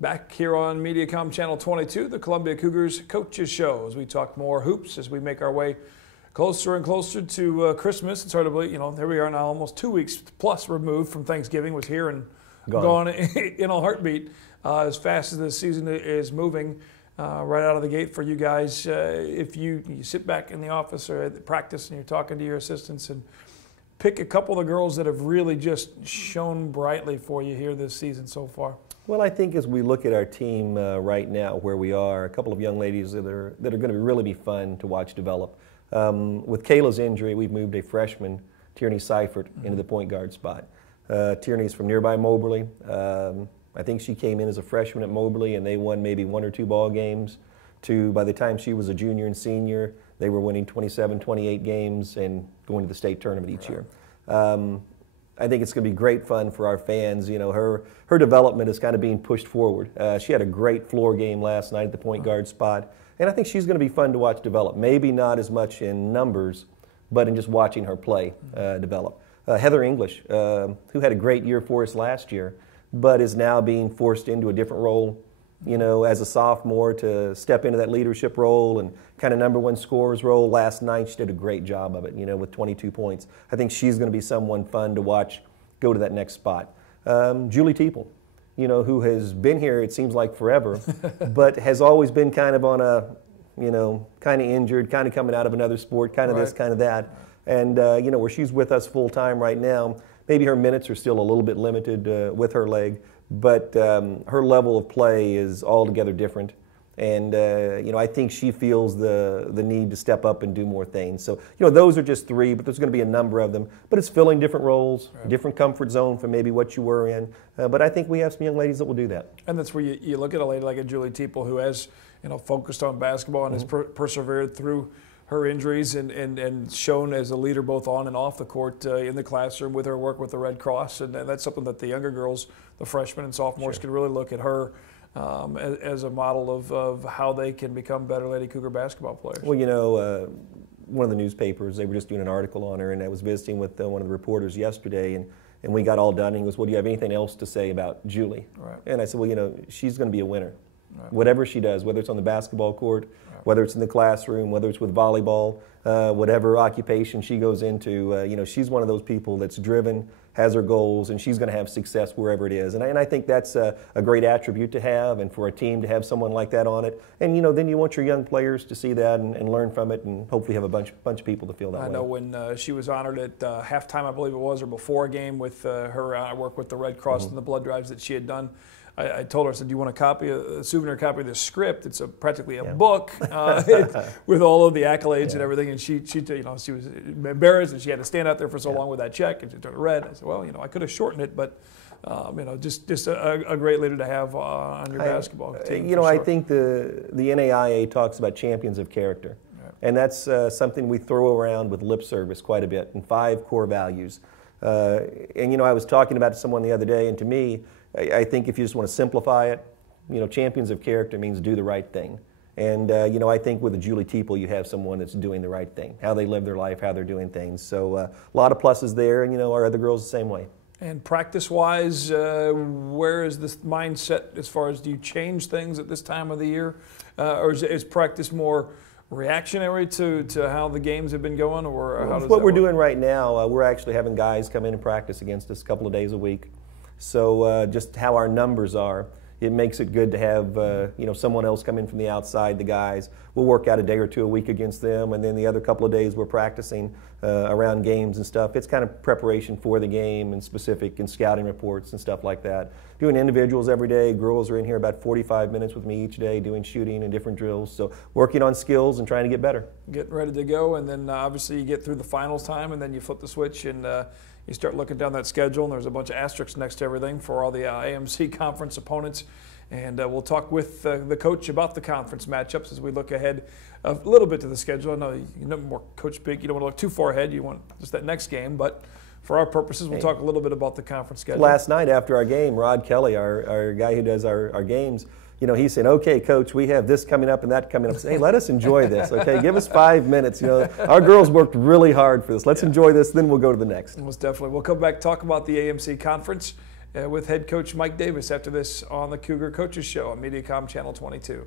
Back here on Mediacom Channel 22, the Columbia Cougars Coaches Show, as we talk more hoops as we make our way closer and closer to Christmas. It's hard to believe, there we are now, almost 2 weeks plus removed from Thanksgiving. Was here and gone in a heartbeat. As fast as the season is moving, right out of the gate for you guys. If you sit back in the office or at practice and you're talking to your assistants and pick a couple of the girls that have really just shone brightly for you here this season so far. Well, I think as we look at our team right now, where we are, a couple of young ladies that are going to really be fun to watch develop. With Kayla's injury, we've moved a freshman, Tierney Seifert, into the point guard spot. Tierney's from nearby Moberly. I think she came in as a freshman at Moberly, and they won maybe 1 or 2 ball games. By the time she was a junior and senior, they were winning 27, 28 games and going to the state tournament each year. I think it's going to be great fun for our fans. Her development is kind of being pushed forward. She had a great floor game last night at the point guard spot, and I think she's going to be fun to watch develop. Maybe not as much in numbers, but in just watching her play develop. Heather English, who had a great year for us last year, but is now being forced into a different role, as a sophomore, to step into that leadership role and kind of number one scorer's role. Last night she did a great job of it, with 22 points. I think she's going to be someone fun to watch go to that next spot. Julie Teeple, who has been here, it seems like forever, but has always been kind of on a, kind of injured, kind of coming out of another sport, kind of this, kind of that. And, where she's with us full time right now, maybe her minutes are still a little bit limited with her leg, but her level of play is altogether different. And, I think she feels the need to step up and do more things. So, those are just 3, but there's going to be a number of them. But it's filling different roles, different comfort zone from maybe what you were in. But I think we have some young ladies that will do that. And that's where you look at a lady like a Julie Teeple, who has, focused on basketball and has persevered through her injuries and shown as a leader both on and off the court in the classroom with her work with the Red Cross. And that's something that the younger girls, the freshmen and sophomores, can really look at her as a model of how they can become better Lady Cougar basketball players. Well, one of the newspapers, they were just doing an article on her, and I was visiting with one of the reporters yesterday, and we got all done, and he goes, well, do you have anything else to say about Julie? Right. And I said, well, she's going to be a winner. Right. Whatever she does, whether it's on the basketball court, whether it's in the classroom, whether it's with volleyball, whatever occupation she goes into, she's one of those people that's driven, has her goals, and she's going to have success wherever it is. And I think that's a great attribute to have, and for a team to have someone like that on it. And, then you want your young players to see that and learn from it, and hopefully have a bunch of people to feel that way. I know when she was honored at halftime, I believe it was, or before a game with her work with the Red Cross and the blood drives that she had done. I told her, I said, do you want a souvenir copy of this script? It's practically a book with all of the accolades and everything. And she was embarrassed and she had to stand out there for so long with that check, and she turned it red. I said, well, I could have shortened it, but just a great leader to have on your basketball team. I think the NAIA talks about champions of character, and that's something we throw around with lip service quite a bit, and 5 core values. And I was talking about to someone the other day, and to me, I think if you just want to simplify it, champions of character means do the right thing. And, I think with a Julie Teeple, you have someone that's doing the right thing, how they live their life, how they're doing things. So a lot of pluses there, and, our other girls the same way. And practice-wise, where is this mindset as far as do you change things at this time of the year? Or is practice more reactionary to how the games have been going? Or how does what we're doing right now, we're actually having guys come in and practice against us a couple of days a week. So just how our numbers are, it makes it good to have someone else come in from the outside, the guys. We'll work out a day or 2 a week against them, and then the other couple of days we're practicing around games and stuff. It's kind of preparation for the game and specific and scouting reports and stuff like that. Doing individuals every day. Girls are in here about 45 minutes with me each day doing shooting and different drills. So working on skills and trying to get better. Getting ready to go, and then obviously you get through the finals time, and then you flip the switch and you start looking down that schedule, and there's a bunch of asterisks next to everything for all the AMC conference opponents. And we'll talk with the coach about the conference matchups as we look ahead a little bit to the schedule. I know more Coach Big, you don't want to look too far ahead. You want just that next game. But for our purposes, we'll talk a little bit about the conference schedule. Last night after our game, Rod Kelly, our guy who does our games, he said, okay, Coach, we have this coming up and that coming up. I said, hey, let us enjoy this, okay? Give us 5 minutes. Our girls worked really hard for this. Let's enjoy this, then we'll go to the next. Most definitely. We'll come back, talk about the AMC conference with head coach Mike Davis after this on the Cougar Coaches Show on Mediacom Channel 22.